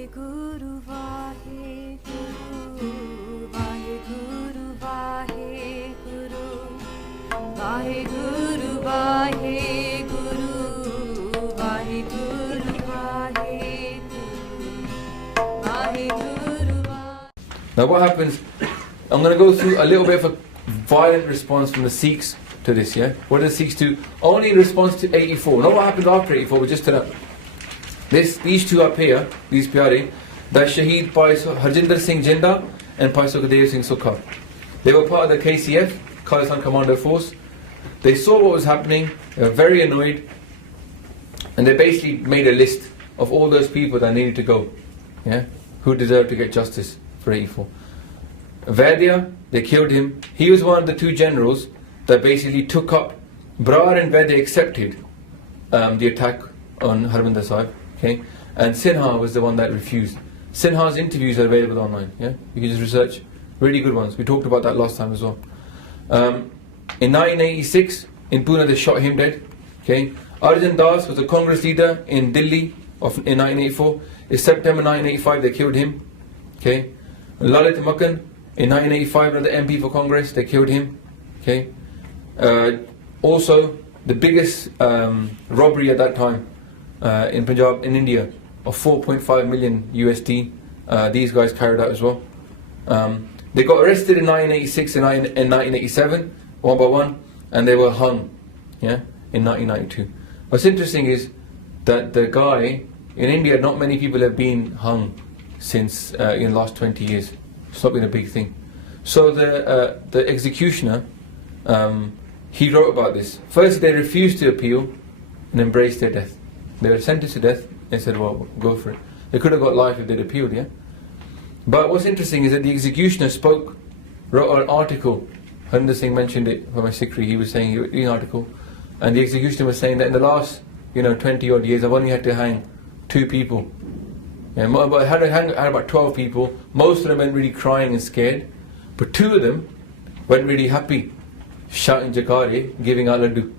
WhyGuru, WhyGuru, WhyGuru, WhyGuru, WhyGuru, WhyGuru, WhyGuru, WhyGuru. Now what happens, I'm going to go through a little bit of a violent response from the Sikhs to this, yeah? What did the Sikhs do? Only in response to 84. Not what happened after 84, but just to that. These two up here, these pyare, the Shaheed Bhai Harjinder Singh Jinda and Bhai Sukhdev Singh Sukha. They were part of the KCF, Khalistan Commander Force. They saw what was happening, they were very annoyed, and they basically made a list of all those people that needed to go, yeah, who deserved to get justice for 84. Vaidya, they killed him. He was one of the two generals that basically took up. Brar and Vaidya accepted the attack on Harmandir Sahib, okay, and Sinha was the one that refused. Sinha's interviews are available online, yeah, you can just research, really good ones. We talked about that last time as well. In 1986, in Pune they shot him dead, okay. Arjun Das was a Congress leader in Delhi in 1984. In September 1985 they killed him, okay. Lalit Makkan in 1985, another MP for Congress, they killed him, okay. Also, the biggest robbery at that time in Punjab, in India, of 4.5 million USD, these guys carried out as well. They got arrested in 1986 and 1987, one by one, and they were hung, yeah, in 1992. What's interesting is that the guy, in India, not many people have been hung since in the last 20 years. It's not been a big thing. So the executioner, he wrote about this. First, they refused to appeal and embraced their death. They were sentenced to death. They said, well, go for it. They could have got life if they'd appealed, yeah? But what's interesting is that the executioner wrote an article. Harjinder Singh mentioned it for my secretary. He was saying, he wrote an article, and the executioner was saying that in the last 20 odd years, I've only had to hang 2 people. Yeah, but I had about 12 people. Most of them went really crying and scared, but 2 of them went really happy, shouting Jakare, giving out laddu. And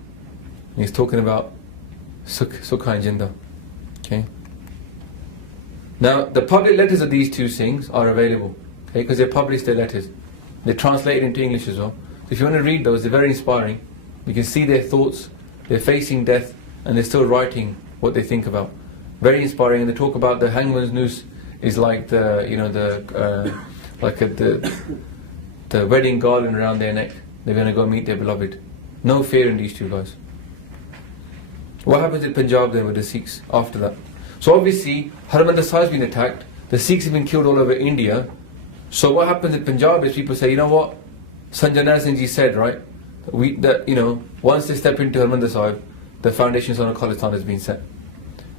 he's talking about Sukha and Jinda. Okay. Now the public letters of these 2 Singhs are available, okay, because they published their letters. They're translated into English as well. So if you want to read those, they're very inspiring. You can see their thoughts. They're facing death, and they're still writing what they think about. Very inspiring, and they talk about the hangman's noose is like the the wedding garland around their neck. They're going to go meet their beloved. No fear in these 2 guys. What happens in Punjab then with the Sikhs after that? So obviously Harmandir Sahib has been attacked. The Sikhs have been killed all over India. So what happens in Punjab is people say, you know what, Sanjay Nair Singh ji said, right? Once they step into Harmandir Sahib, the foundations on a Khalistan has been set.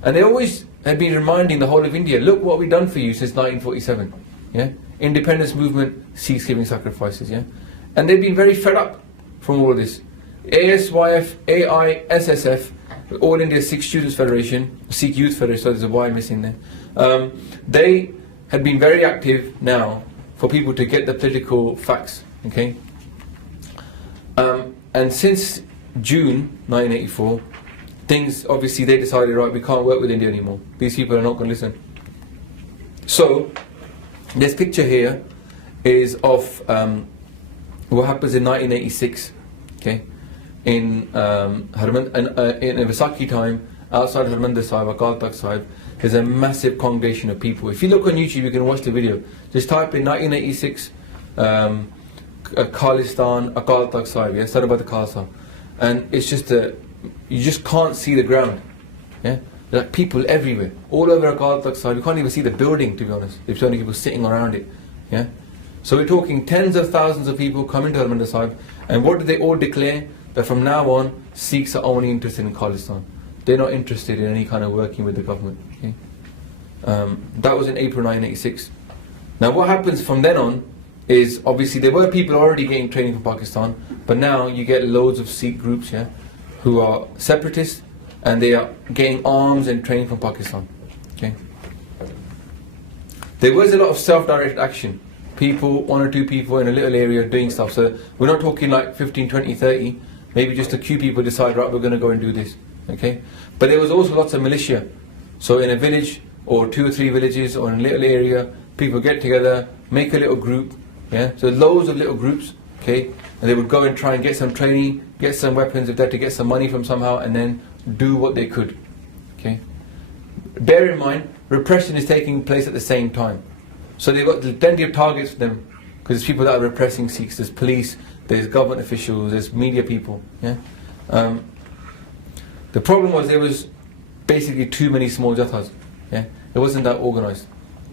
And they always had been reminding the whole of India, look what we've done for you since 1947. Yeah? Independence movement, Sikhs giving sacrifices. Yeah? And they've been very fed up from all of this. ASYF, AISSF, All India Sikh Students Federation, Sikh Youth Federation, so there's a Y missing there. They had been very active now for people to get the political facts. Okay? And since June 1984, things, obviously they decided, right, we can't work with India anymore. These people are not going to listen. So, this picture here is of what happens in 1986, okay, in in Vaisakhi time, outside Harmandir Sahib, Akal Takht Sahib, there's a massive congregation of people. If you look on YouTube, you can watch the video. Just type in 1986, Khalistan, Akal Takht Sahib, yeah, Sarabad Khalsa. And it's just you just can't see the ground. Yeah? There are people everywhere, all over Akal Takht Sahib. You can't even see the building, to be honest. There's only people sitting around it. Yeah? So we're talking tens of thousands of people coming to Harmandir Sahib, and what do they all declare? That from now on, Sikhs are only interested in Khalistan. They're not interested in any kind of working with the government. Okay? That was in April 1986. Now what happens from then on is, obviously there were people already getting training from Pakistan, but now you get loads of Sikh groups, yeah, who are separatists, and they are getting arms and training from Pakistan. Okay? There was a lot of self-directed action. People, 1 or 2 people in a little area doing stuff. So we're not talking like 15, 20, 30. Maybe just a few people decide, right, we're going to go and do this. Okay? But there was also lots of militia. So in a village, or 2 or 3 villages, or in a little area, people get together, make a little group, yeah. So loads of little groups, okay, and they would go and try and get some training, get some weapons if they had to get some money from somehow, and then do what they could, okay. Bear in mind, repression is taking place at the same time, so they've got plenty of targets for them, because there's people that are repressing Sikhs. There's police, there's government officials, there's media people, yeah. The problem was there was basically too many small jathas, yeah. It wasn't that organised.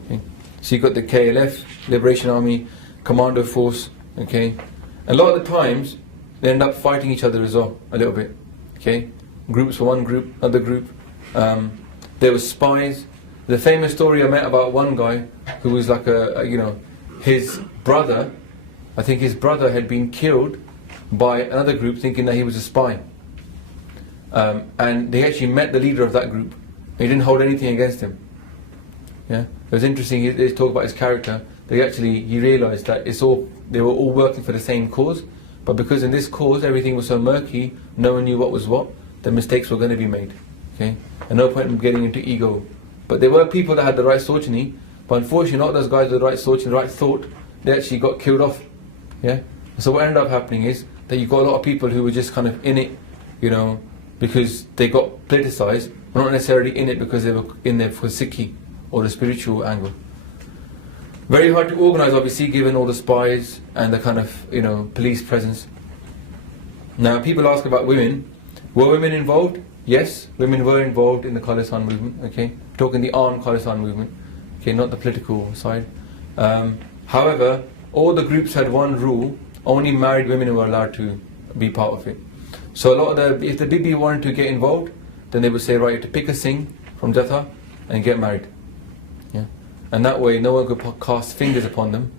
Okay? So you got the KLF, Liberation Army, Commando Force, okay. A lot of the times they end up fighting each other as well, a little bit, okay. Groups for one group, other group. There was spies. The famous story I met about one guy who was like his brother, I think his brother had been killed by another group thinking that he was a spy. And they actually met the leader of that group. He didn't hold anything against him. Yeah, it was interesting. They talk about his character. He realised that they were all working for the same cause, but because in this cause everything was so murky, no one knew what was what. The mistakes were going to be made. Okay, and no point in getting into ego. But there were people that had the right sortini, but unfortunately, not those guys with the right sortini, the right thought. They actually got killed off. Yeah. So what ended up happening is that you got a lot of people who were just kind of in it, because they got politicised, but not necessarily in it because they were in there for Sikhi or the spiritual angle. Very hard to organise, obviously, given all the spies and the kind of police presence. Now, people ask about women. Were women involved? Yes, women were involved in the Khalistan movement. Okay, talking the armed Khalistan movement. Okay, not the political side. However, all the groups had one rule: only married women were allowed to be part of it. So if the Bibi wanted to get involved, then they would say, right, you have to pick a Singh from Jatha and get married. Yeah, and that way no one could cast fingers upon them,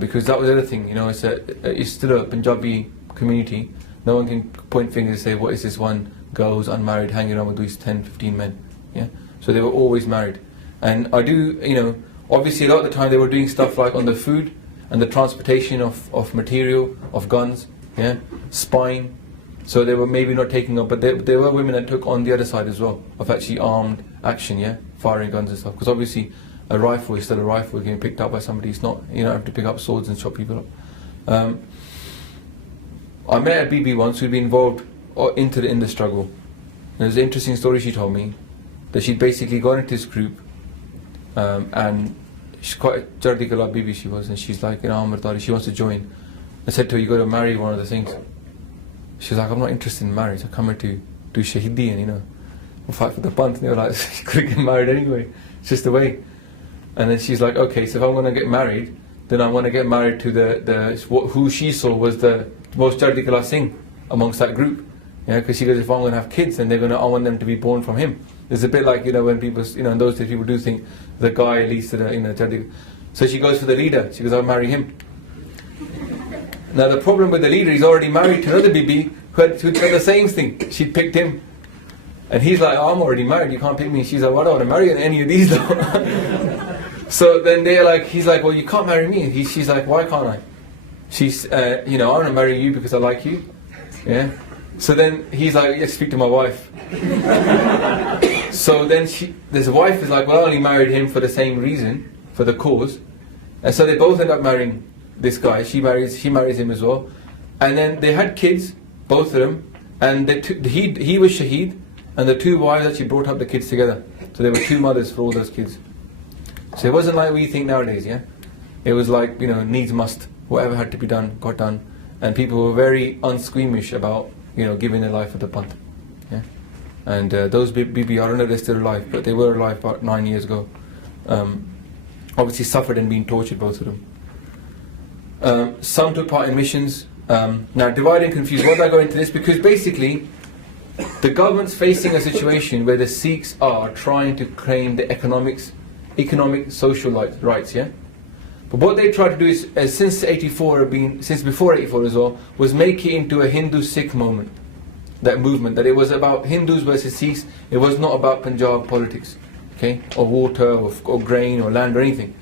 because that was the other thing. It's still a Punjabi community. No one can point fingers and say, what is this one girl who's unmarried hanging around with these 10, 15 men? Yeah, so they were always married. And obviously a lot of the time they were doing stuff like on the food and the transportation of material, of guns, yeah, spying. So they were maybe not taking up, but there were women that took on the other side as well, of actually armed action, yeah, firing guns and stuff. Because obviously a rifle is still a rifle, getting picked up by somebody. It's not, you don't have to pick up swords and chop people up. I met a Bibi once who'd been involved in the struggle. There's an interesting story she told me, that she'd basically gone into this group, and she's quite a Jardikala Bibi she was, and she's like, Amritari, she wants to join. I said to her, you got to marry one of the things. She's like, I'm not interested in marriage, I come here to do shahidi and fight for the Panth. And they were like, she couldn't get married anyway, it's just the way. And then she's like, okay, so if I'm going to get married, then I want to get married to who she saw was the most Jardikala Singh amongst that group. Yeah, because she goes, if I'm going to have kids, then I want them to be born from him. It's a bit like, when people, in those days people do think the guy leads to the, Jardikala. So she goes for the leader, she goes, I'll marry him. Now the problem with the leader, he's already married to another Bibi who did the same thing. She picked him. And he's like, I'm already married, you can't pick me. She's like, well, I don't want to marry any of these though. So then he's like, well, you can't marry me. She's like, why can't I? She's, I want to marry you because I like you. Yeah. So then he's like, yeah, speak to my wife. So then this wife is like, well, I only married him for the same reason, for the cause. And so they both end up marrying this guy. She marries him as well. And then they had kids, both of them. And he was Shaheed, and the two wives actually brought up the kids together. So there were two mothers for all those kids. So it wasn't like we think nowadays, yeah? It was like, needs must. Whatever had to be done, got done. And people were very unsqueamish about, giving their life for the Panth. Yeah? And those Bibi, I don't know if they're still alive, but they were alive about 9 years ago. Obviously suffered and been tortured, both of them. Some took part in missions. Now, divide and confuse. Why did I go into this? Because basically, the government's facing a situation where the Sikhs are trying to claim the economic, social rights, yeah? But what they try to do is, since before 84 as well, was make it into a Hindu-Sikh movement, that it was about Hindus versus Sikhs. It was not about Punjab politics, okay, or water, or grain, or land, or anything.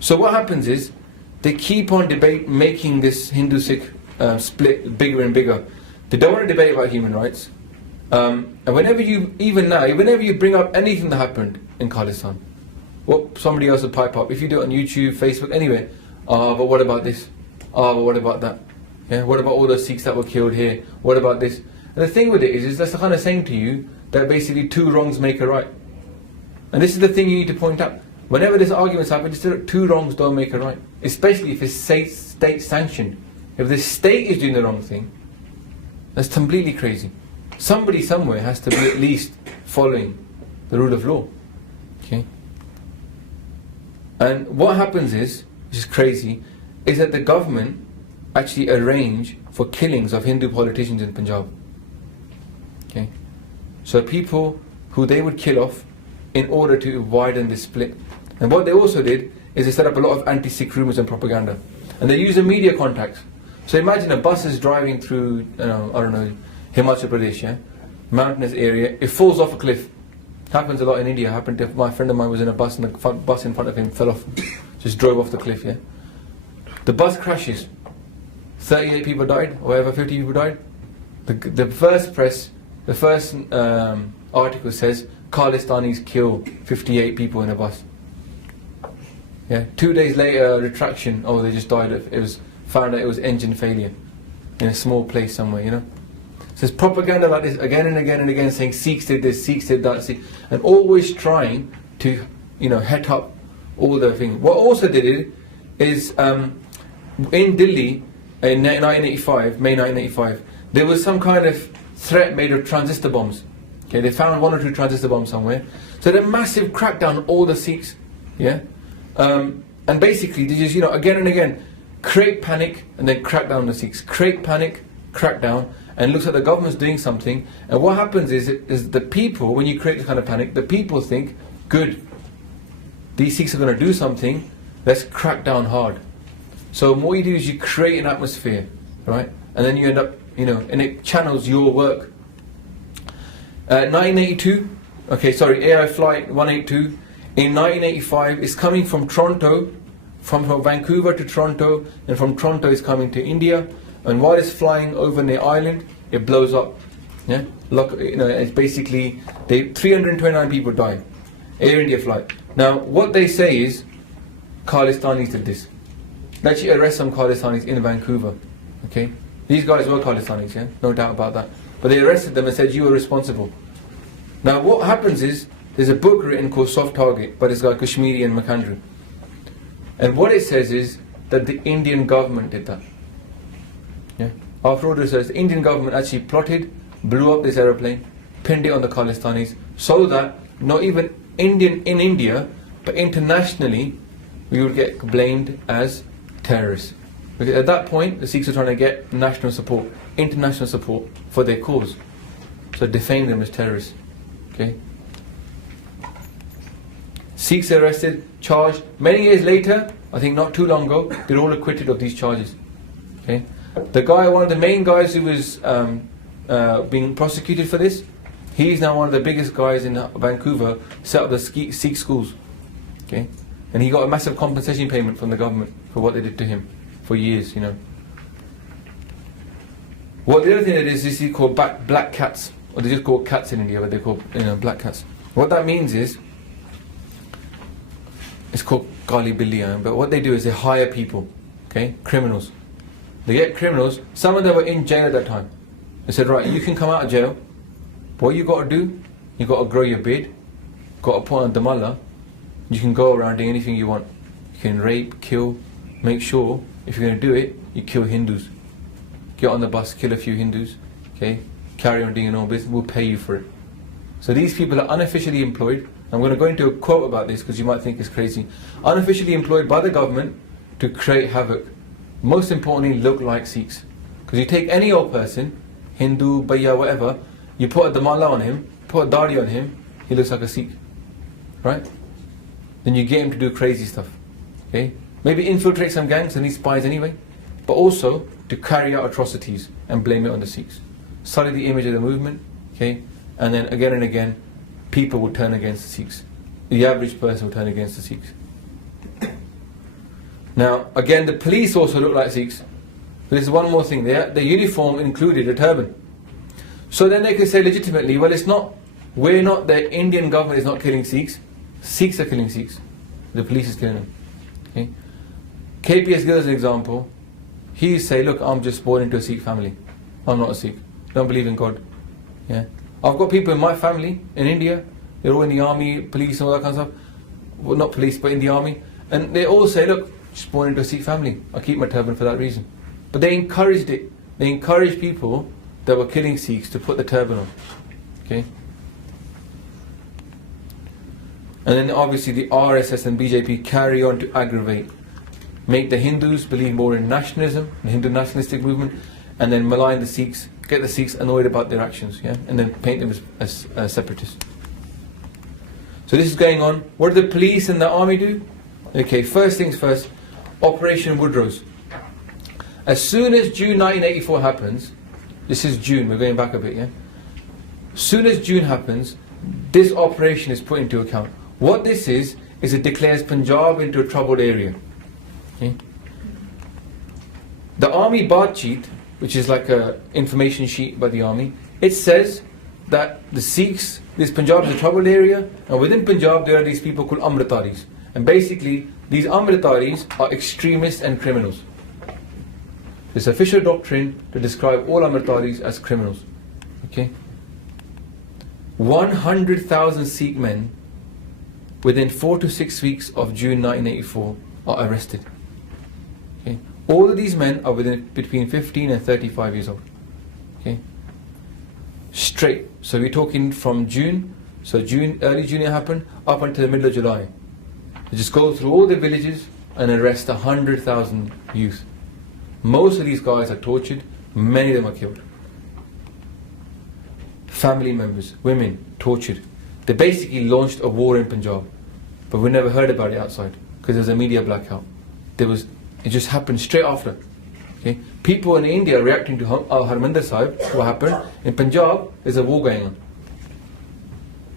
So what happens is, they keep on making this Hindu-Sikh split bigger and bigger. They don't want to debate about human rights. And whenever you bring up anything that happened in Khalistan, What somebody else will pipe up. If you do it on YouTube, Facebook, anywhere. But what about this? But what about that? Yeah, what about all the Sikhs that were killed here? What about this? And the thing with it is that's the kind of saying to you that basically two wrongs make a right. And this is the thing you need to point out. Whenever this arguments happen, just two wrongs don't make a right. Especially if it's state sanctioned. If the state is doing the wrong thing, that's completely crazy. Somebody somewhere has to be at least following the rule of law. Okay? And what happens is, which is crazy, is that the government actually arrange for killings of Hindu politicians in Punjab. Okay? So people who they would kill off in order to widen this split. And what they also did is they set up a lot of anti-Sikh rumours and propaganda. And they use the media contacts. So imagine a bus is driving through, I don't know, Himachal Pradesh, yeah? Mountainous area, it falls off a cliff. Happens a lot in India. Happened to my friend of mine was in a bus and the bus in front of him fell off. Just drove off the cliff, yeah? The bus crashes. 38 people died, or whatever, 50 people died. The first press, the first article says, Khalistanis kill 58 people in a bus. Yeah. 2 days later, retraction. Oh, they just died. It was found out it was engine failure in a small place somewhere. You know. So there's propaganda like this again and again and again, saying Sikhs did this, Sikhs did that, and always trying to, het up all the things. What also did it is in Delhi in 1985, May 1985, there was some kind of threat made of transistor bombs. Okay, they found 1 or 2 transistor bombs somewhere. So they had a massive crackdown on all the Sikhs. Yeah, and basically they just again and again create panic and then crack down on the Sikhs. Create panic, crack down, and it looks like the government's doing something. And what happens is the people, when you create this kind of panic, the people think, good, these Sikhs are going to do something. Let's crack down hard. So what you do is you create an atmosphere, right? And then you end up, and it channels your work. 1982, AI Flight 182, in 1985, is coming from Toronto, from Vancouver to Toronto, and from Toronto is coming to India, and while it's flying over the island, it blows up. Yeah, it's basically 329 people died. Air India flight. Now, what they say is, Khalistanis did this. They actually arrest some Khalistanis in Vancouver. Okay, these guys were Khalistanis, yeah, no doubt about that. But they arrested them and said you were responsible. Now, what happens is there's a book written called Soft Target by this guy Kashmiri and McAndrew. And what it says is that the Indian government did that. Yeah. After all this, the Indian government actually plotted, blew up this aeroplane, pinned it on the Khalistanis, so that not even in India, but internationally, we would get blamed as terrorists. Because at that point, the Sikhs were trying to get national support, international support for their cause. So defame them as terrorists. Okay. Sikhs arrested, charged. Many years later, I think not too long ago, they're all acquitted of these charges. Okay. The guy, one of the main guys who was being prosecuted for this, he's now one of the biggest guys in Vancouver, set up the Sikh schools. Okay. And he got a massive compensation payment from the government for what they did to him for years, What the other thing it is called black cats, or they just call cats in India, but they're called black cats. What that means is, it's called Kali Billi, but what they do is they hire people, okay, criminals. They get criminals, some of them were in jail at that time. They said, right, you can come out of jail, but what you got to do, you got to grow your beard, got to put on damala, you can go around doing anything you want. You can rape, kill, make sure, if you're going to do it, you kill Hindus. Get on the bus, kill a few Hindus, okay, carry on doing your own business, we'll pay you for it. So these people are unofficially employed. I'm going to go into a quote about this because you might think it's crazy. Unofficially employed by the government to create havoc. Most importantly, look like Sikhs. Because you take any old person, Hindu, Bhaiya, whatever, you put a damala on him, put a dadi on him, he looks like a Sikh. Right? Then you get him to do crazy stuff. Okay? Maybe infiltrate some gangs and these spies anyway. But also to carry out atrocities and blame it on the Sikhs. Sully the image of the movement. Okay? And then again and again, people will turn against the Sikhs. The average person will turn against the Sikhs. Now, again, the police also look like Sikhs. But there's one more thing there. The uniform included a turban. So then they can say legitimately, well, the Indian government is not killing Sikhs. Sikhs are killing Sikhs. The police is killing them. Okay? KPS Gill is an example. He say, look, I'm just born into a Sikh family. I'm not a Sikh. Don't believe in God. Yeah. I've got people in my family in India. They're all in the army, police, and all that kind of stuff. Well, not police, but in the army. And they all say, look, just born into a Sikh family. I keep my turban for that reason. But they encouraged it. They encouraged people that were killing Sikhs to put the turban on. Okay. And then obviously the RSS and BJP carry on to aggravate, make the Hindus believe more in nationalism, the Hindu nationalistic movement, and then malign the Sikhs, get the Sikhs annoyed about their actions, yeah, and then paint them as separatists. So this is going on. What do the police and the army do? Okay, first things first, Operation Woodrose. As soon as June 1984 happens, this is June, we're going back a bit, yeah? As soon as June happens, this operation is put into account. What this is it declares Punjab into a troubled area. Okay? The army Baat sheet, which is like an information sheet by the army, it says that the Sikhs, this Punjab is a troubled area, and within Punjab there are these people called Amritaris. And basically, these Amritaris are extremists and criminals. It's official doctrine to describe all Amritaris as criminals. Okay? 100,000 Sikh men within 4 to 6 weeks of June 1984 are arrested. Okay? All of these men are between 15 and 35 years old. Okay? Straight. So we're talking from June, so early June it happened, up until the middle of July. They just go through all the villages and arrest 100,000 youth. Most of these guys are tortured, many of them are killed. Family members, women, tortured. They basically launched a war in Punjab, but we never heard about it outside because there was a media blackout. It just happened straight after. Okay? People in India are reacting to Harmandir Sahib, what happened. In Punjab, there's a war going on.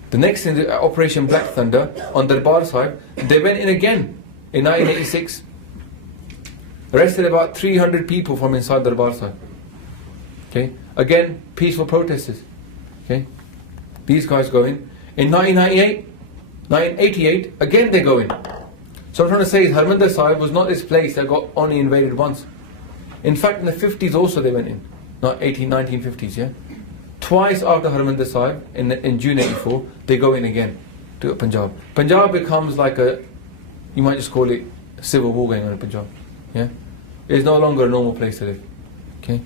The next thing, Operation Black Thunder on Darbar Sahib, they went in again in 1986. Arrested about 300 people from inside Darbar Sahib. Okay? Again, peaceful protesters. Okay? These guys go in. In 1988, again they go in. So what I'm trying to say is Harmandir Sahib was not this place that got only invaded once. In fact, in the 50s also they went in. Not 1950s, yeah? Twice after Harmandir Sahib, in June 84, they go in again to Punjab. Punjab becomes like you might just call it a civil war going on in Punjab. Yeah? It's no longer a normal place to live. Okay?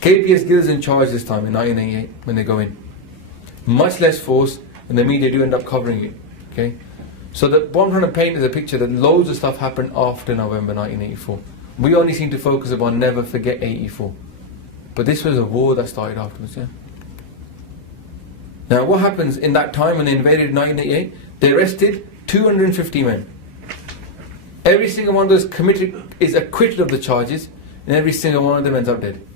KPS Gill is in charge this time in 1988 when they go in. Much less force, and the media do end up covering it. Okay? So what I'm trying to paint is a picture that loads of stuff happened after November 1984. We only seem to focus upon never forget 84. But this was a war that started afterwards, yeah? Now what happens in that time when they invaded 1988? They arrested 250 men. Every single one of those is acquitted of the charges, and every single one of them ends up dead.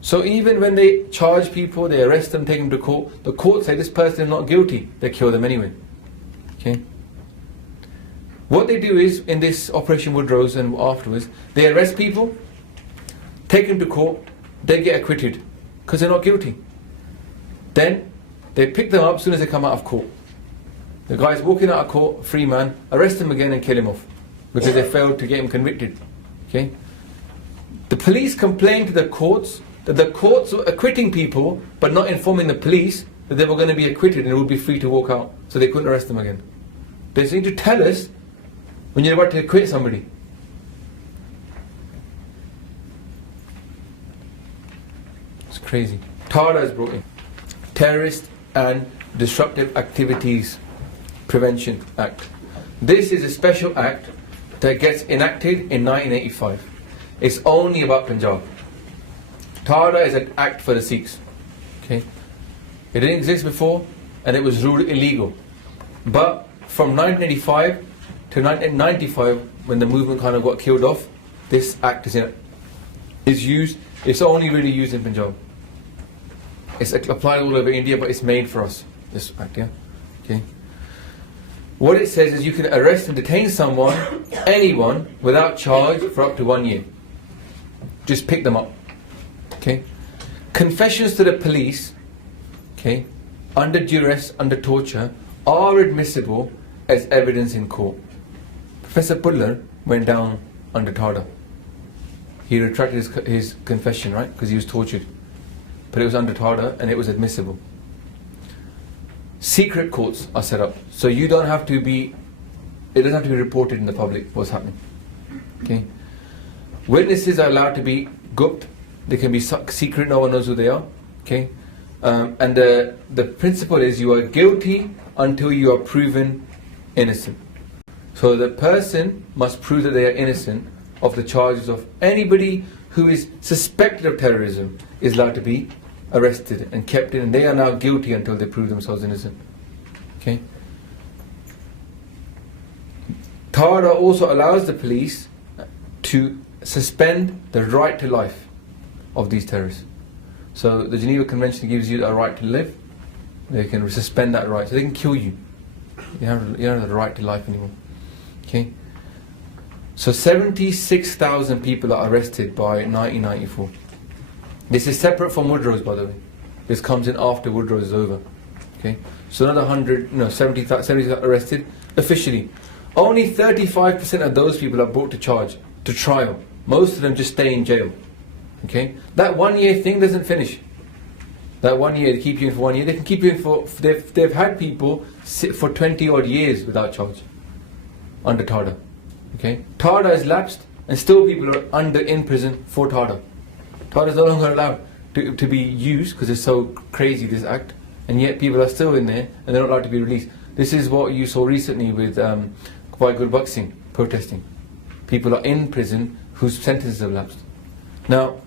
So even when they charge people, they arrest them, take them to court, the court say this person is not guilty, they kill them anyway. Okay? What they do is, in this Operation Woodrose and afterwards, they arrest people, take them to court, they get acquitted, because they're not guilty. Then, they pick them up as soon as they come out of court. The guy's walking out of court, free man, arrest him again and kill him off, because they failed to get him convicted. Okay? The police complained to the courts that the courts were acquitting people but not informing the police that they were going to be acquitted and would be free to walk out, so they couldn't arrest them again. They need to tell us when you're about to acquit somebody. It's crazy. TADA is brought in. Terrorist and Disruptive Activities Prevention Act. This is a special act that gets enacted in 1985. It's only about Punjab. TADA is an act for the Sikhs. Okay? It didn't exist before and it was ruled illegal. But from 1985 to 1995, when the movement kind of got killed off, this act is used. It's only really used in Punjab. It's applied all over India, but it's made for us, this act, yeah? Okay? What it says is you can arrest and detain someone, anyone, without charge for up to 1 year. Just pick them up. Okay? Confessions to the police, okay, under duress, under torture, are admissible as evidence in court. Professor Puller went down under TADA. He retracted his confession, right? Because he was tortured. But it was under TADA and it was admissible. Secret courts are set up. So you don't have to be, it doesn't have to be reported in the public what's happening. Okay? Witnesses are allowed to be Govt. They can be secret, no one knows who they are. Okay? And the principle is you are guilty until you are proven innocent. So the person must prove that they are innocent of the charges of anybody who is suspected of terrorism is allowed to be arrested and kept in, and they are now guilty until they prove themselves innocent. Okay? TADA also allows the police to suspend the right to life of these terrorists. So the Geneva Convention gives you a right to live. They can suspend that right, so they can kill you. You don't have the right to life anymore. Okay? So 76,000 people are arrested by 1994. This is separate from Woodrow's, by the way. This comes in after Woodrow's is over. Okay? So another 70,000 arrested officially. Only 35% of those people are brought to trial. Most of them just stay in jail. Okay? That 1 year thing doesn't finish. That 1 year, they keep you in for 1 year. They can keep you in for, they've had people sit for 20 odd years without charge. Under TADA. Okay? TADA is lapsed and still people are in prison for TADA. TADA is no longer allowed to be used because it's so crazy, this act, and yet people are still in there and they're not allowed to be released. This is what you saw recently with WhyGuru boxing protesting. People are in prison whose sentences have lapsed. Now,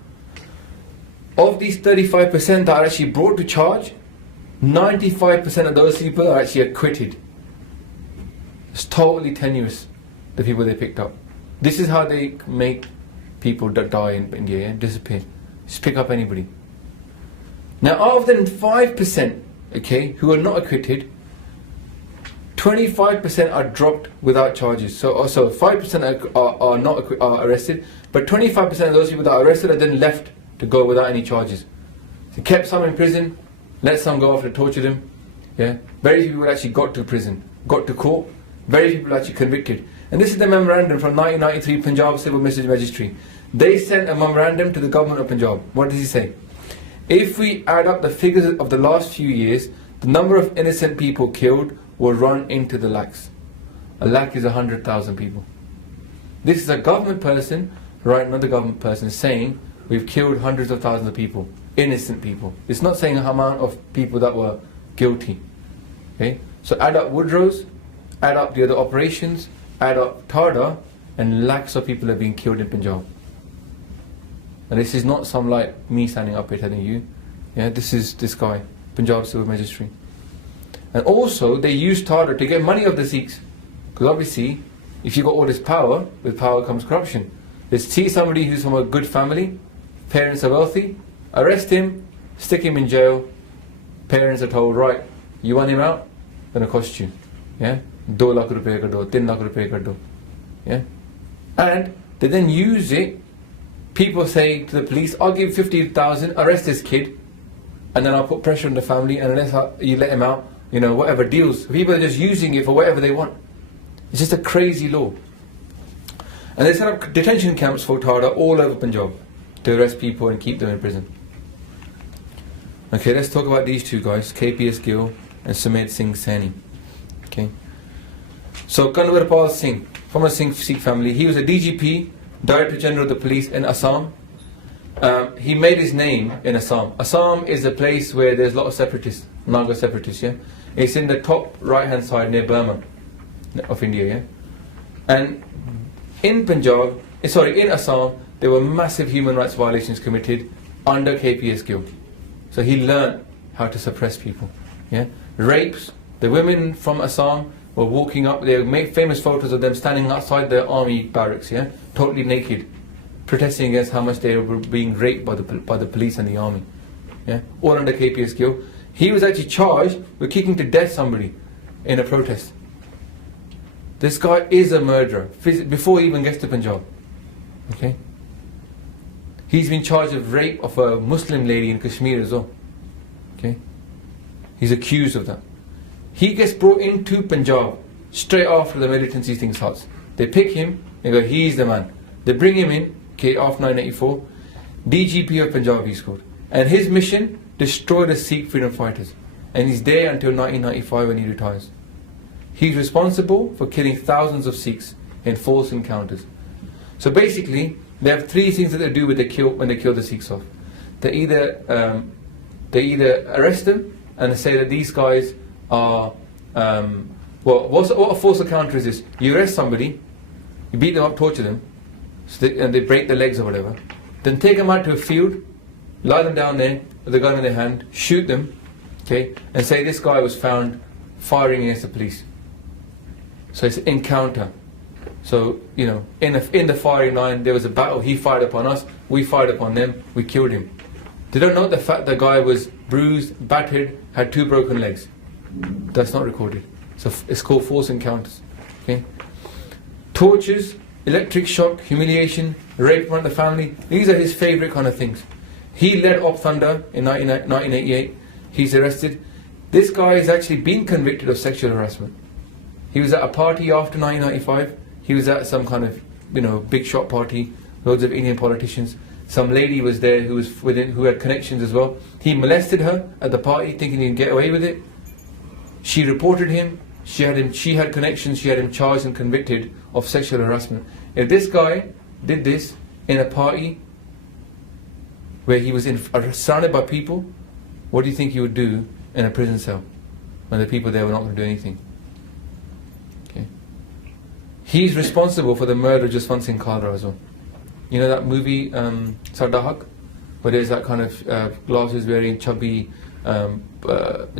of these 35% that are actually brought to charge, 95% of those people are actually acquitted. It's totally tenuous, the people they picked up. This is how they make people that die in India, yeah? Disappear. Just pick up anybody. Now, out of them 5%, okay, who are not acquitted, 25% are dropped without charges. So also 5% are arrested, but 25% of those people that are arrested are then left to go without any charges. They kept some in prison, let some go after tortured them. Yeah, very few people actually got to prison, got to court. Very few people actually convicted. And this is the memorandum from 1993 Punjab Civil Ministry Registry. They sent a memorandum to the government of Punjab. What does he say? If we add up the figures of the last few years, the number of innocent people killed will run into the lakhs. A lakh is 100,000 people. This is a government person, right? Another government person saying we've killed hundreds of thousands of people, innocent people. It's not saying the amount of people that were guilty. Okay? So add up Woodrow's, add up the other operations, add up TADA, and lakhs of people have been killed in Punjab. And this is not some like me standing up here telling you. Yeah, this is this guy, Punjab Civil Registry. And also they use TADA to get money of the Sikhs. Because obviously, if you've got all this power, with power comes corruption. They see somebody who's from a good family, parents are wealthy, arrest him, stick him in jail. Parents are told, right, you want him out? Gonna cost you. Yeah? 2 lakh rupees kar do, 3 lakh rupees kar do. Yeah? And they then use it. People say to the police, I'll give 50,000, arrest this kid, and then I'll put pressure on the family, and unless you let him out, you know, whatever deals. People are just using it for whatever they want. It's just a crazy law. And they set up detention camps for TADA all over Punjab to arrest people and keep them in prison. Okay, let's talk about these two guys, KPS Gill and Sumedh Singh Saini. Okay. So Kanwarpal Singh, from a Sikh family, he was a DGP, Director General of the Police in Assam. He made his name in Assam. Assam is a place where there's a lot of separatists, Naga separatists, yeah? It's in the top right hand side near Burma of India, yeah? And in Punjab, in Assam, there were massive human rights violations committed under KPS Gill. So he learned how to suppress people, yeah? Rapes, the women from Assam were walking up, they made famous photos of them standing outside the army barracks, yeah? Totally naked, protesting against how much they were being raped by the police and the army. Yeah? All under KPS Gill. He was actually charged with kicking to death somebody in a protest. This guy is a murderer, before he even gets to Punjab. Okay? He's been charged of rape of a Muslim lady in Kashmir as well. Okay? He's accused of that. He gets brought into Punjab straight after the militancy thing starts. They pick him and go, he's the man. They bring him in, okay, after 1984, DGP of Punjab he's called. And his mission, destroy the Sikh freedom fighters. And he's there until 1995 when he retires. He's responsible for killing thousands of Sikhs in false encounters. So basically, they have three things that they do when they kill the Sikhs off. They either arrest them and they say that these guys are what a false encounter is this? You arrest somebody, you beat them up, torture them, and they break their legs or whatever. Then take them out to a field, lie them down there with a gun in their hand, shoot them, okay, and say this guy was found firing against the police. So it's an encounter. So, you know, in the firing line, there was a battle. He fired upon us, we fired upon them, we killed him. They don't note the fact the guy was bruised, battered, had 2 broken legs. That's not recorded. So it's called false encounters. Okay? Tortures, electric shock, humiliation, rape in front of the family. These are his favourite kind of things. He led Op Thunder in 1988. He's arrested. This guy has actually been convicted of sexual harassment. He was at a party after 1995. He was at some kind of, you know, big shot party. Loads of Indian politicians. Some lady was there who was who had connections as well. He molested her at the party, thinking he could get away with it. She reported him. She had connections. She had him charged and convicted of sexual harassment. If this guy did this in a party where he was surrounded by people, what do you think he would do in a prison cell when the people there were not going to do anything? Okay. He's responsible for the murder of Jaswant Singh Kalra as well. You know that movie Sada Haq, where there's that kind of glasses wearing chubby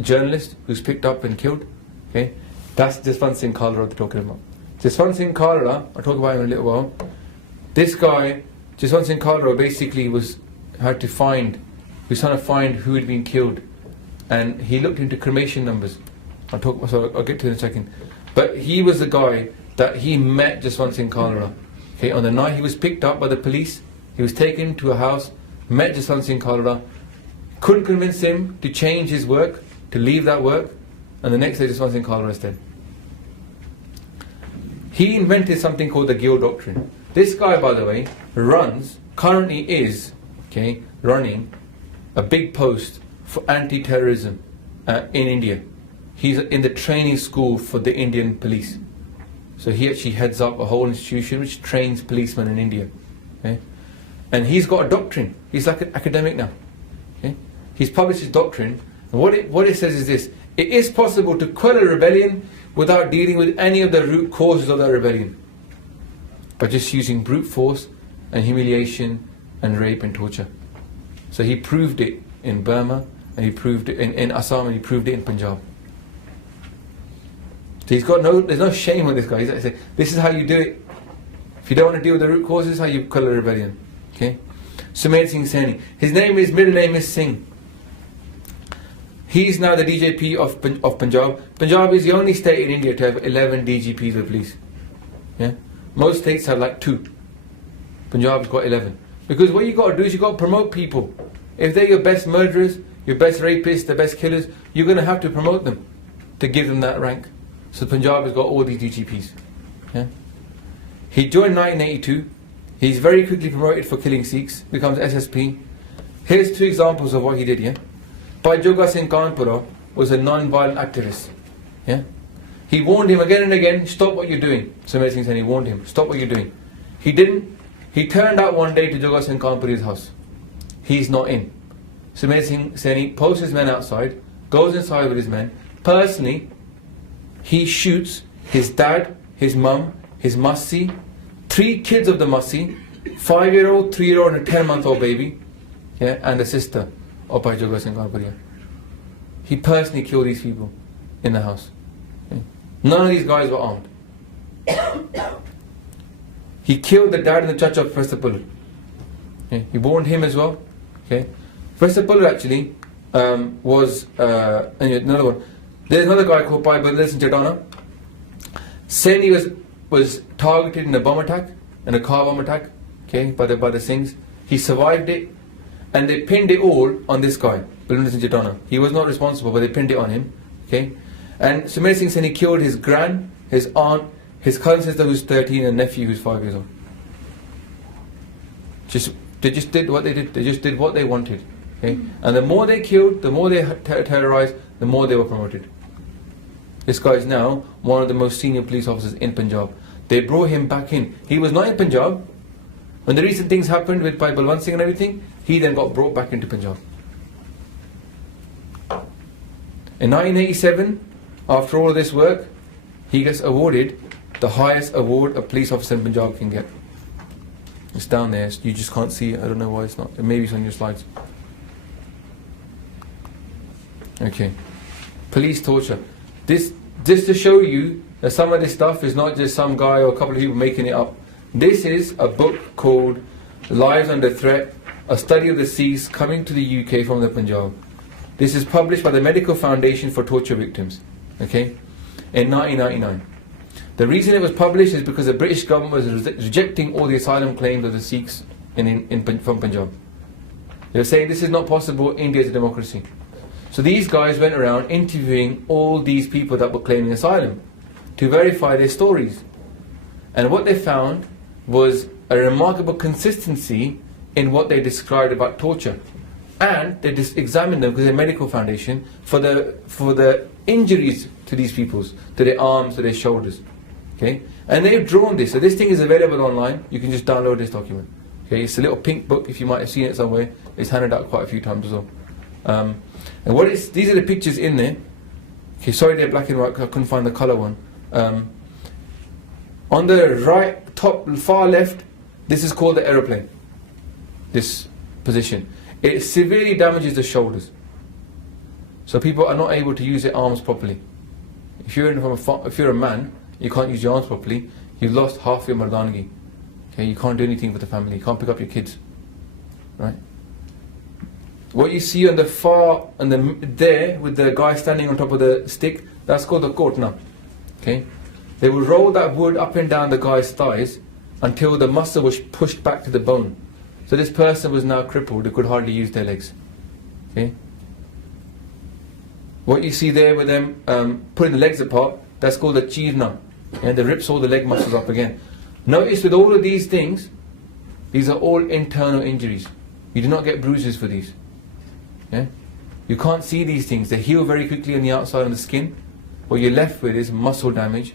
journalist who's picked up and killed. Okay, that's Jaswant Singh Kalra they're talking about. Jaswant Singh Kalra, I'll talk about him in a little while. This guy, Jaswant Singh Kalra, basically was trying to find who had been killed, and he looked into cremation numbers. I'll get to it in a second. But he was the guy that he met Jaswant Singh Kalra. Okay, on the night he was picked up by the police, he was taken to a house, met Jaswant Singh Kalra, couldn't convince him to change his work, to leave that work, and the next day Jaswant Singh Kalra is dead. He invented something called the Govt doctrine. This guy, by the way, currently is running a big post for anti-terrorism in India. He's in the training school for the Indian police. So he actually heads up a whole institution which trains policemen in India. Okay? And he's got a doctrine. He's like an academic now. Okay? He's published his doctrine. And what it says is this: it is possible to quell a rebellion without dealing with any of the root causes of that rebellion, by just using brute force and humiliation and rape and torture. So he proved it in Burma, and he proved it in Assam, and he proved it in Punjab. So there's no shame on this guy. He's like, this is how you do it. If you don't want to deal with the root causes, this is how you quell a rebellion. Okay? Sumer Singh Saini. His middle name is Singh. He's now the DGP of Punjab. Punjab is the only state in India to have 11 DGPs of police. Yeah? Most states have like 2. Punjab's got 11. Because what you got to do is you got to promote people. If they're your best murderers, your best rapists, the best killers, you're going to have to promote them to give them that rank. So Punjab has got all these DGPs. Yeah? He joined 1982. He's very quickly promoted for killing Sikhs, becomes SSP. Here's 2 examples of what he did. Yeah? WhyGuru Singh Kanpura was a non-violent activist. Yeah? He warned him again and again, stop what you're doing. Sumer Singh Saini warned him, stop what you're doing. He didn't. He turned out one day to WhyGuru Singh Kanpura's house. He's not in. Sumer Singh Saini posts his men outside, goes inside with his men. Personally, he shoots his dad, his mum, his Masi, 3 kids of the Masi, 5-year-old, 3-year-old and a 10-month-old baby, yeah, and the sister of WhyGuru Singh Kanpura. He personally killed these people in the house. Okay? None of these guys were armed. He killed the dad and the chacha of Professor Pullu. Okay? He warned him as well. Okay? Professor Pullu actually was another one. There's another guy called Pai Badal Singh Jadana. Saini was targeted in a bomb attack, in a car bomb attack, okay, by the Singhs. He survived it, and they pinned it all on this guy, Balwant Singh Jadana. He was not responsible, but they pinned it on him, okay. And Sumer Singh said he killed his gran, his aunt, his cousin sister who's 13 and nephew who's 5 years old. They just did what they did. They just did what they wanted. Okay? And the more they killed, the more they terrorized, the more they were promoted. This guy is now one of the most senior police officers in Punjab. They brought him back in. He was not in Punjab. When the recent things happened with Balwant Singh and everything, he then got brought back into Punjab. In 1987, after all of this work, he gets awarded the highest award a police officer in Punjab can get. It's down there, you just can't see it. I don't know why it's not. Maybe it's on your slides. Okay. Police torture. This just to show you that some of this stuff is not just some guy or a couple of people making it up. This is a book called Lives Under Threat, a study of the Sikhs coming to the UK from the Punjab. This is published by the Medical Foundation for Torture Victims, okay, in 1999. The reason it was published is because the British government was rejecting all the asylum claims of the Sikhs from Punjab. They were saying this is not possible, India is a democracy. So these guys went around interviewing all these people that were claiming asylum to verify their stories. And what they found was a remarkable consistency in what they described about torture. And they just examined them because they're a medical foundation for the injuries to these peoples, to their arms, to their shoulders. Okay? And they've drawn this. So this thing is available online. You can just download this document. Okay? It's a little pink book, if you might have seen it somewhere. It's handed out quite a few times as well. And these are the pictures in there. Okay, sorry they're black and white because I couldn't find the colour one. On the right, top, far left, this is called the aeroplane. This position. It severely damages the shoulders. So people are not able to use their arms properly. If you're a man, you can't use your arms properly, you've lost half your mardangi. Okay, you can't do anything for the family, you can't pick up your kids. Right? What you see on the far, there, with the guy standing on top of the stick, that's called the kotna. Okay? They will roll that wood up and down the guy's thighs until the muscle was pushed back to the bone. So this person was now crippled, they could hardly use their legs. Okay? What you see there with them putting the legs apart, that's called a chirna. And they rips all the leg muscles up again. Notice with all of these things, these are all internal injuries. You do not get bruises for these. Yeah? You can't see these things. They heal very quickly on the outside of the skin. What you're left with is muscle damage,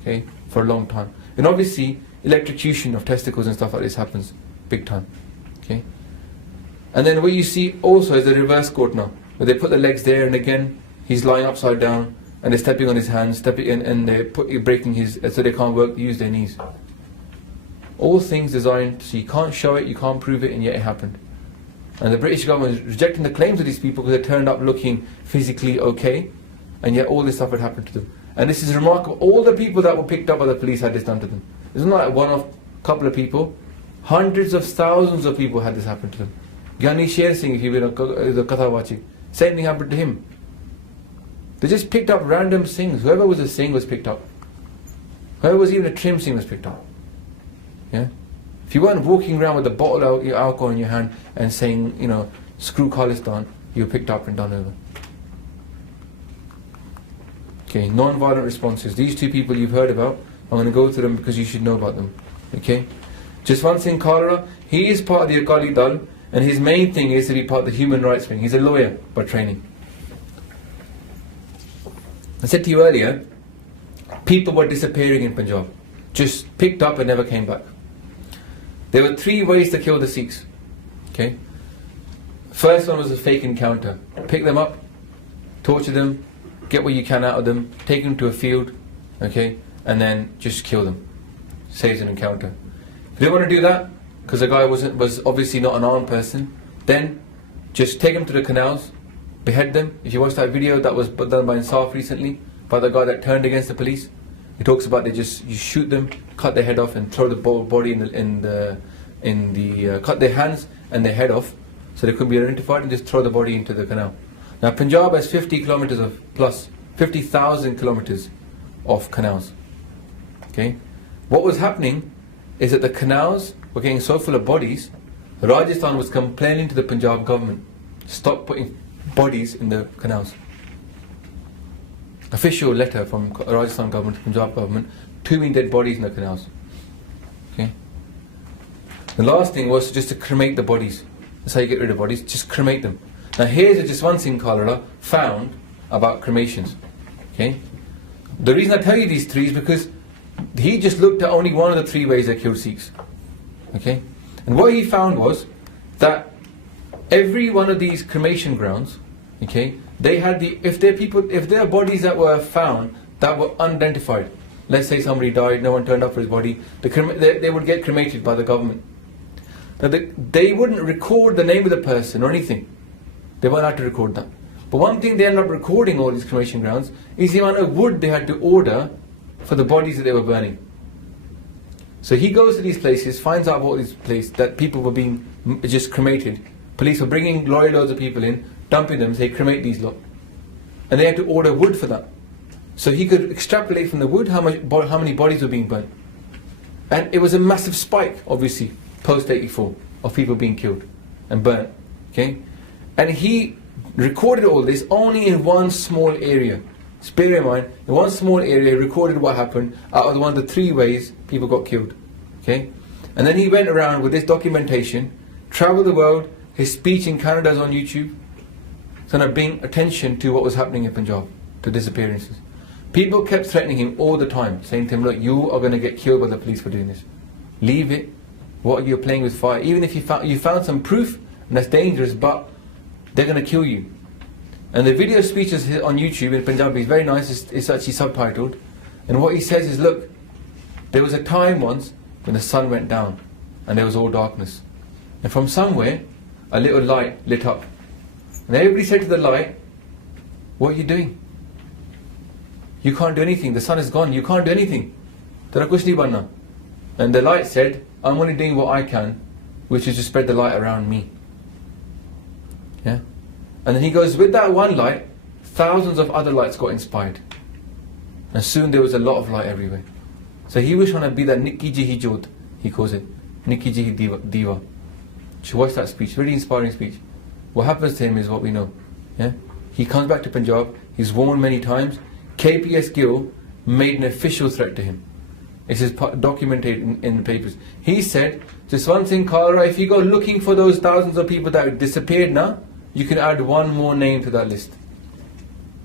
okay, for a long time. And obviously, electrocution of testicles and stuff like this happens big time. Okay? And then what you see also is the reverse kotna, where they put the legs there and again he's lying upside down and they're stepping on his hands, stepping in, and they're breaking his, so they can't use their knees. All things designed so you can't show it, you can't prove it, and yet it happened. And the British government is rejecting the claims of these people because they turned up looking physically okay, and yet all this stuff had happened to them. And this is remarkable. All the people that were picked up by the police had this done to them. It's not like one-off couple of people. Hundreds of thousands of people had this happen to them. Gyani Sher Singh, if you've been a Katha watching, same thing happened to him. They just picked up random Singhs. Whoever was a Singh was picked up. Whoever was even a trim Singh was picked up. Yeah? If you weren't walking around with a bottle of alcohol in your hand and saying, screw Khalistan, you were picked up and done over. Okay, non-violent responses. These two people you've heard about, I'm going to go through them because you should know about them. Okay? Jaswant Singh Kalra, he is part of the Akali Dal, and his main thing is to be part of the human rights wing. He's a lawyer by training. I said to you earlier, people were disappearing in Punjab. Just picked up and never came back. There were 3 ways to kill the Sikhs. Okay? First one was a fake encounter. Pick them up, torture them, get what you can out of them, take them to a field, okay, and then just kill them. Saves an encounter. If you don't want to do that, because the guy was obviously not an armed person, then just take them to the canals, behead them. If you watch that video that was done by Insaf recently, by the guy that turned against the police, he talks about you shoot them, cut their head off, and throw the body cut their hands and their head off, so they couldn't be identified, and just throw the body into the canal. Now Punjab has 50,000 kilometers of canals. Okay, what was happening is that the canals were getting so full of bodies. Rajasthan was complaining to the Punjab government, stop putting bodies in the canals. official letter from Rajasthan government to Punjab government, 2 million dead bodies in the canals. Okay. The last thing was just to cremate the bodies. That's how you get rid of bodies, just cremate them. Now here's just one thing Kalra found about cremations. Okay. The reason I tell you these three is because he just looked at only one of the 3 ways they killed Sikhs. Okay. And what he found was that every one of these cremation grounds, okay, they had if there are bodies that were found that were unidentified, let's say somebody died, no one turned up for his body, they would get cremated by the government. Now they wouldn't record the name of the person or anything. They weren't allowed to record that. But one thing they ended up recording all these cremation grounds is the amount of wood they had to order for the bodies that they were burning. So he goes to these places, finds out about these places that people were being just cremated. Police were bringing loads of people in, dumping them, say cremate these lot. And they had to order wood for that. So he could extrapolate from the wood how many bodies were being burnt. And it was a massive spike, obviously, post-84, of people being killed and burnt. Okay? And he recorded all this only in one small area. So bear in mind, in one small area, he recorded what happened out of one of the 3 ways people got killed. Okay? And then he went around with this documentation, travelled the world. His speech in Canada is on YouTube, kind of bring attention to what was happening in Punjab, to disappearances. People kept threatening him all the time, saying to him, look, you are going to get killed by the police for doing this. Leave it. What, you're playing with fire. Even if you found some proof, and that's dangerous, but they're going to kill you. And the video speech is on YouTube in Punjabi is very nice, it's actually subtitled. And what he says is, look, there was a time once when the sun went down and there was all darkness. And from somewhere, a little light lit up. And everybody said to the light, what are you doing? You can't do anything, the sun is gone, you can't do anything. Tera kuch nahi banna. And the light said, I'm only doing what I can, which is to spread the light around me. Yeah? And then he goes, with that one light, thousands of other lights got inspired. And soon there was a lot of light everywhere. So he was trying to be that Nikki Jihi Jod, he calls it. Nikki Jihi Diva. So watch that speech, really inspiring speech. What happens to him is what we know. Yeah? He comes back to Punjab, he's warned many times. KPS Gill made an official threat to him. This is documented in the papers. He said, just one thing, Kara, if you go looking for those thousands of people that have disappeared now, you can add one more name to that list.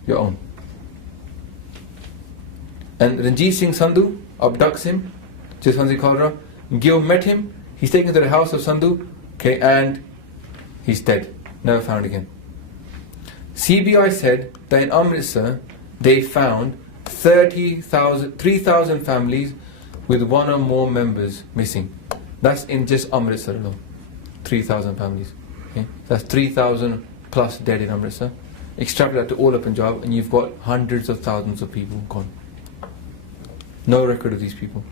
Your own. And Ranjit Singh Sandhu abducts him. Just one thing, Kara. Gill met him. He's taken to the house of Sandhu. Okay, and he's dead. Never found again. CBI said that in Amritsar, they found 3,000 families with 1 or more members missing. That's in just Amritsar alone. 3,000 families. Okay? That's 3,000 plus dead in Amritsar. Extrapolate that to all of Punjab and you've got hundreds of thousands of people gone. No record of these people.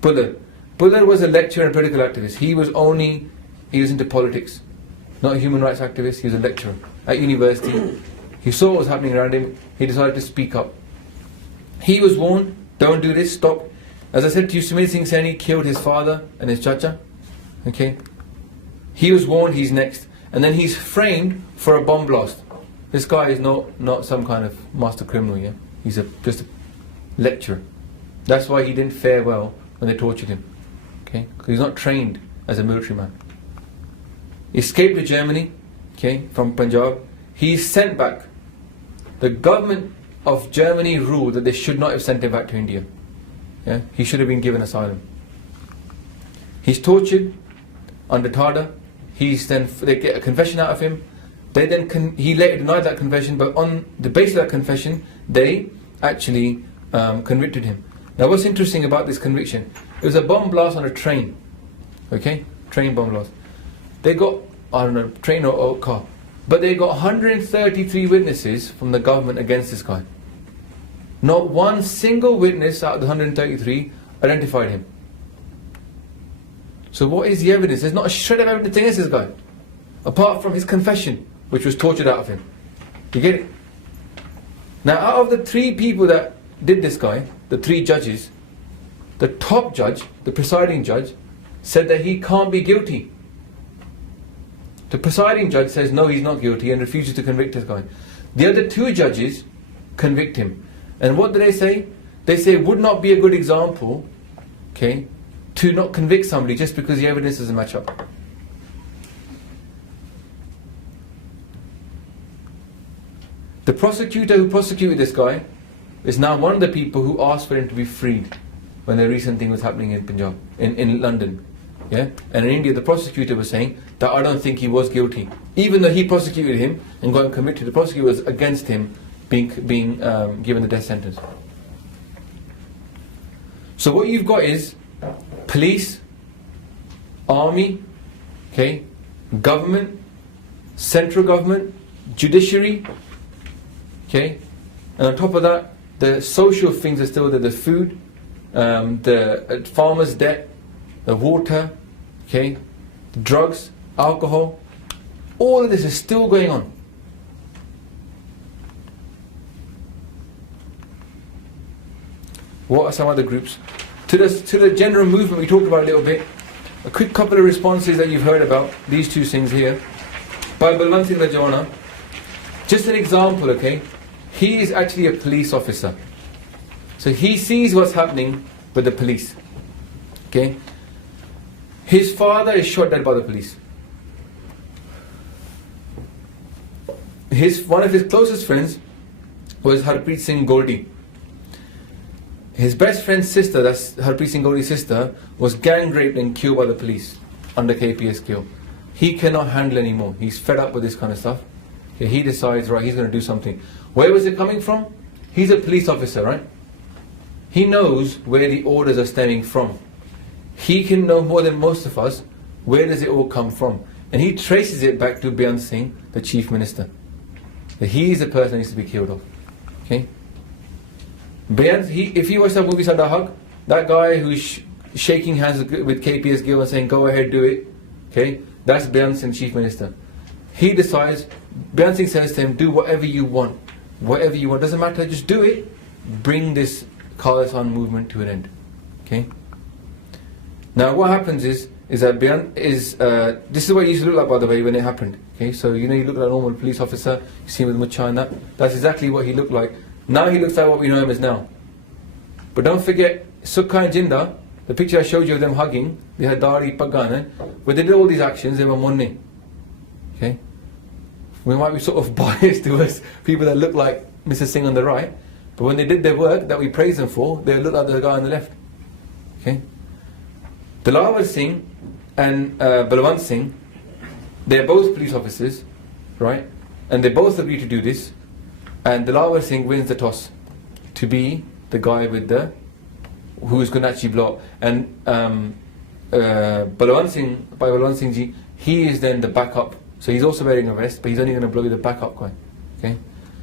Bullar was a lecturer and political activist. He was into politics. Not a human rights activist, he was a lecturer at university. He saw what was happening around him, he decided to speak up. He was warned, don't do this, stop. As I said to you, Sumit Singh Saini killed his father and his chacha. Okay? He was warned, he's next. And then he's framed for a bomb blast. This guy is not some kind of master criminal, yeah? He's just a lecturer. That's why he didn't fare well when they tortured him. Okay? Because he's not trained as a military man. He escaped to Germany, okay, from Punjab. He's sent back. The government of Germany ruled that they should not have sent him back to India. Yeah? He should have been given asylum. He's tortured under TADA. They get a confession out of him. He later denied that confession, but on the basis of that confession, they actually convicted him. Now what's interesting about this conviction, it was a bomb blast on a train. Okay? Train bomb blast. They got, I don't know, train or car. But they got 133 witnesses from the government against this guy. Not one single witness out of the 133 identified him. So what is the evidence? There's not a shred of evidence against this guy. Apart from his confession, which was tortured out of him. You get it? Now out of the 3 people that did this guy, the 3 judges, the top judge, the presiding judge, said that he can't be guilty. The presiding judge says no, he's not guilty and refuses to convict this guy. The other 2 judges convict him. And what do they say? They say it would not be a good example, okay, to not convict somebody just because the evidence doesn't match up. The prosecutor who prosecuted this guy is now one of the people who asked for him to be freed when the recent thing was happening in Punjab, in London. Yeah? And in India, the prosecutor was saying that I don't think he was guilty. Even though he prosecuted him and got him convicted, the prosecutor was against him being given the death sentence. So what you've got is police, army, okay, government, central government, judiciary, okay, and on top of that, the social things are still there, the food, the farmers' debt, the water, okay, the drugs, alcohol, all of this is still going on. What are some other groups? To the general movement we talked about a little bit, a quick couple of responses that you've heard about, these two things here. By Balwant Singh Rajwana, just an example, okay, he is actually a police officer. So he sees what's happening with the police. Okay? His father is shot dead by the police. One of his closest friends was Harpreet Singh Goldie. His best friend's sister, that's Harpreet Singh Goldie's sister, was gang raped and killed by the police under KPS kill. He cannot handle anymore. He's fed up with this kind of stuff. Okay, he decides, right, he's going to do something. Where was it coming from? He's a police officer, right? He knows where the orders are stemming from. He can know more than most of us where does it all come from. And he traces it back to Balwant Singh, the chief minister. That he is the person that needs to be killed off. Okay? If you watch that movie Sada Haq, that guy who's shaking hands with KPS Gill and saying, go ahead, do it. Okay? That's Balwant Singh, chief minister. He decides, Balwant Singh says to him, do whatever you want. Whatever you want. Doesn't matter, just do it. Bring this Khalistan movement to an end. Okay? Now what happens is that this is what he used to look like, by the way, when it happened. Okay, so you look like a normal police officer, you see him with mucha and that. That's exactly what he looked like. Now he looks like what we know him as now. But don't forget, Sukha and Jinda, the picture I showed you of them hugging, they had Dari, Pagana, when they did all these actions, they were Munni. Okay? We might be sort of biased towards people that look like Mr. Singh on the right, but when they did their work that we praise them for, they looked like the guy on the left. Okay? Dilawar Singh and Balwant Singh, they're both police officers, right? And they both agree to do this. And Dilawar Singh wins the toss to be the guy with who's going to actually blow up. And Balwant Singh ji, he is then the backup. So he's also wearing a vest, but he's only going to blow you the backup guy. Okay?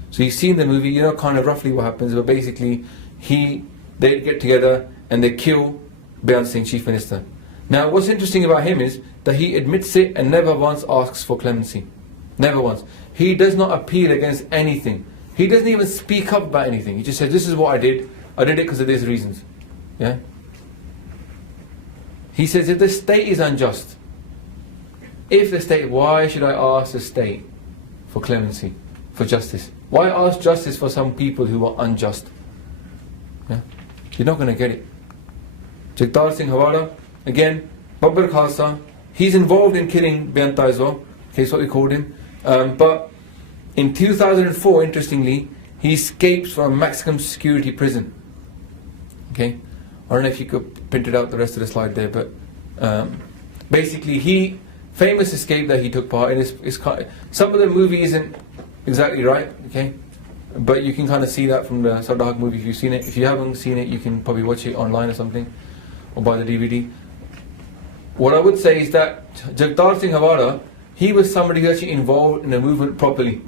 So you see in the movie, you know kind of roughly what happens, but basically they get together and they kill Balwant Singh, chief minister. Now what's interesting about him is that he admits it and never once asks for clemency. Never once. He does not appeal against anything. He doesn't even speak up about anything. He just says, this is what I did. I did it because of these reasons. Yeah? He says, if the state is unjust, why should I ask the state for clemency, for justice? Why ask justice for some people who are unjust? Yeah? You're not going to get it. Jagtar Singh Hawara, again, Babbar Khalsa, he's involved in killing Byanta as well. Okay, that's what we called him. But in 2004, interestingly, he escapes from a maximum security prison. Okay, I don't know if you could print it out the rest of the slide there, but basically, famous escape that he took part in is some of the movie isn't exactly right. Okay, but you can kind of see that from the Sardak movie if you've seen it. If you haven't seen it, you can probably watch it online or something, or buy the DVD. What I would say is that Jagtar Singh Hawara, he was somebody who actually involved in the movement properly.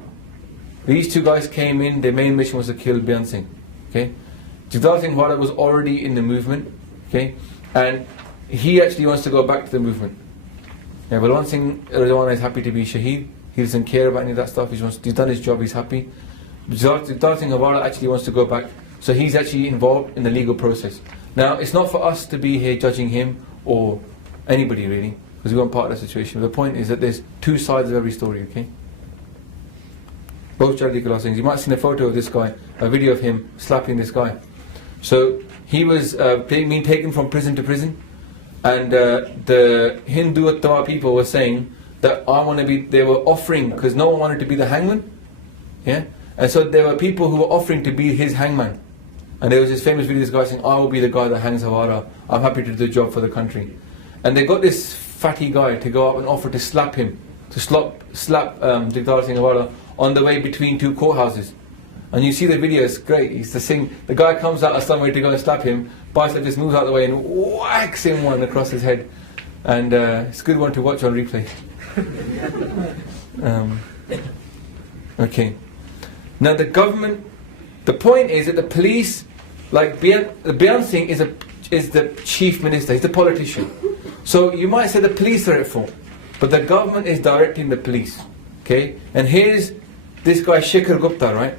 These two guys came in, their main mission was to kill Balwant Singh. Okay? Jagtar Singh Hawara was already in the movement, okay? And he actually wants to go back to the movement. Yeah, Balwant Singh Rajwana is happy to be Shaheed. He doesn't care about any of that stuff. He's done his job, he's happy. Jagtar Singh Hawara actually wants to go back. So he's actually involved in the legal process. Now, it's not for us to be here judging him or anybody really, because we weren't part of the situation. The point is that there's two sides of every story, okay? Both chaddi class things. You might have seen a photo of this guy, a video of him slapping this guy. So he was being taken from prison to prison, and the Hindu Uttama people were saying that they were offering, because no one wanted to be the hangman, yeah? And so there were people who were offering to be his hangman. And there was this famous video of this guy saying, I will be the guy that hangs Hawara, I'm happy to do the job for the country. And they got this fatty guy to go up and offer to slap him, to slap Jagdar Singh Hawara on the way between two courthouses. And you see the video, it's great. The guy comes out of somewhere to go and slap him, Bicep just moves out of the way and whacks him one across his head. And it's a good one to watch on replay. Okay. Now the government, the point is that the police, like Byan Singh is the chief minister, he's the politician. So you might say the police are at fault, but the government is directing the police. Okay? And here's this guy Shikhar Gupta, right?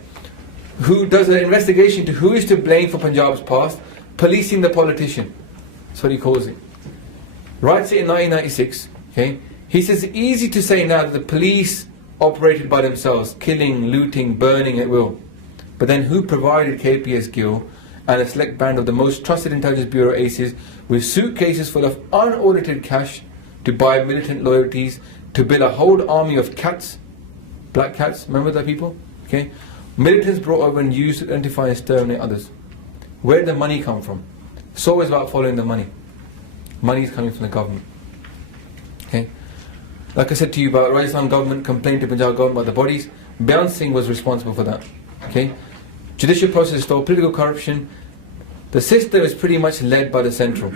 Who does an investigation to who is to blame for Punjab's past, policing the politician. That's what he calls it. Writes it in 1996. Okay? He says it's easy to say now that the police operated by themselves, killing, looting, burning at will. But then who provided KPS Gill and a select band of the most trusted intelligence bureau aces with suitcases full of unaudited cash to buy militant loyalties, to build a whole army of cats, black cats, remember that people? Okay? Militants brought over and used to identify and exterminate others. Where did the money come from? It's always about following the money. Money is coming from the government. Okay? Like I said to you about Rajasthan government complained to Punjab government about the bodies. Byan Singh was responsible for that. Okay? Judicial process stole, political corruption. The system is pretty much led by the central.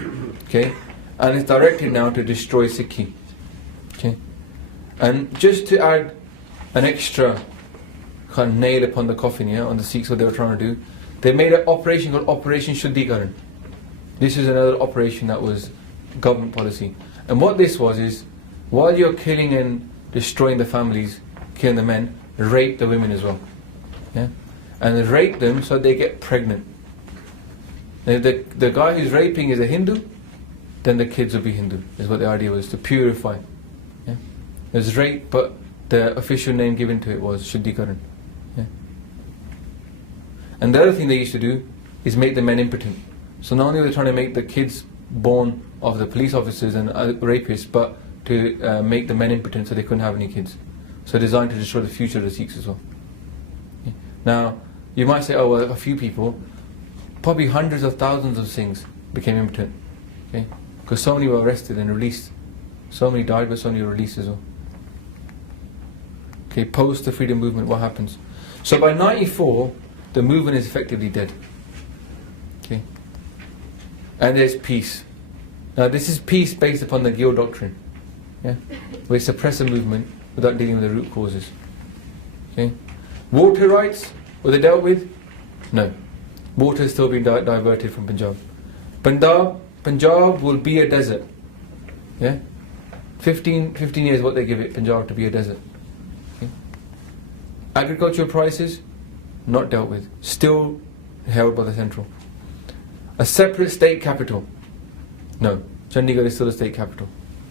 Okay? And it's directed now to destroy Sikhi. Okay? And just to add an extra kind of nail upon the coffin, yeah, on the Sikhs, what they were trying to do, they made an operation called Operation Shuddhikaran. This is another operation that was government policy. And what this was is, while you're killing and destroying the families, killing the men, rape the women as well. Yeah? And rape them so they get pregnant. And if the guy who's raping is a Hindu, then the kids will be Hindu, is what the idea was, to purify. Yeah? There's rape, but the official name given to it was Shuddhikaran. Yeah? And the other thing they used to do is make the men impotent. So not only were they trying to make the kids born of the police officers and rapists, but to make the men impotent so they couldn't have any kids. So designed to destroy the future of the Sikhs as well. Yeah. Now, you might say, oh well, a few people, probably hundreds of thousands of Sikhs became impotent. Okay? Because so many were arrested and released. So many died, but so many were released as well. Okay, post the freedom movement, what happens? So by 94, the movement is effectively dead. Okay? And there's peace. Now this is peace based upon the Gill doctrine. Yeah? We suppress a movement without dealing with the root causes. Okay? Water rights, were they dealt with? No. Water is still being diverted from Punjab. Punjab will be a desert. Yeah? 15 years what they give it, Punjab, to be a desert. Okay? Agricultural prices, not dealt with. Still held by the central. A separate state capital. No. Chandigarh is still a state capital.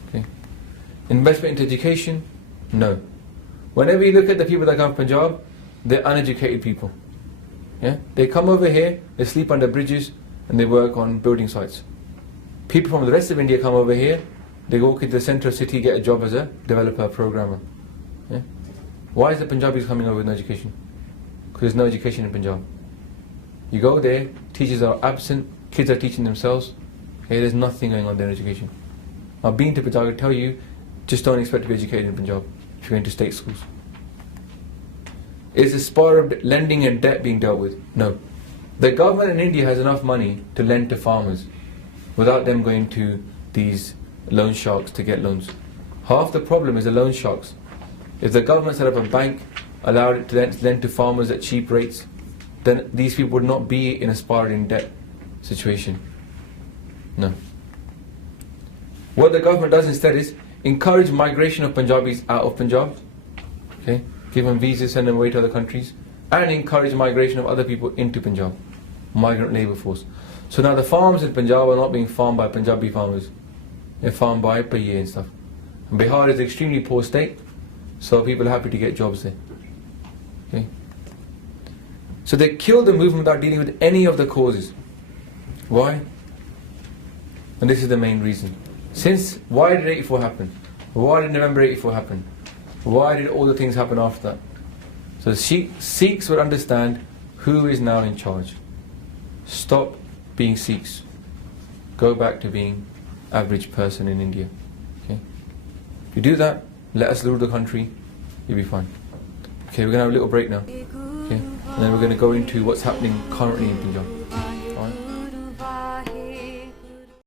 Okay? Investment into education? No. Whenever you look at the people that come from Punjab, they're uneducated people. Yeah? They come over here, they sleep under bridges, and they work on building sites. People from the rest of India come over here, they walk into the centre of the city, get a job as a developer, programmer. Yeah? Why is the Punjabis coming over with no education? Because there's no education in Punjab. You go there, teachers are absent, kids are teaching themselves. Okay, there's nothing going on there in education. I've been to Punjab, I tell you, just don't expect to be educated in Punjab if you're going to state schools. Is the spiral of lending and debt being dealt with? No. The government in India has enough money to lend to farmers without them going to these loan sharks to get loans. Half the problem is the loan sharks. If the government set up a bank, allowed it to lend to farmers at cheap rates, then these people would not be in a spiraling debt situation. No. What the government does instead is encourage migration of Punjabis out of Punjab. Okay? Give them visas, send them away to other countries, and encourage migration of other people into Punjab. Migrant labour force. So now the farms in Punjab are not being farmed by Punjabi farmers. They're farmed by Paye and stuff. And Bihar is an extremely poor state, so people are happy to get jobs there. Okay. So they killed the movement without dealing with any of the causes. Why? And this is the main reason. Why did 84 happen? Why did November 84 happen? Why did all the things happen after that? So Sikhs would understand who is now in charge. Stop being Sikhs. Go back to being average person in India. Okay? If you do that, let us rule the country, you'll be fine. Okay, we're going to have a little break now. Okay? And then we're going to go into what's happening currently in Punjab.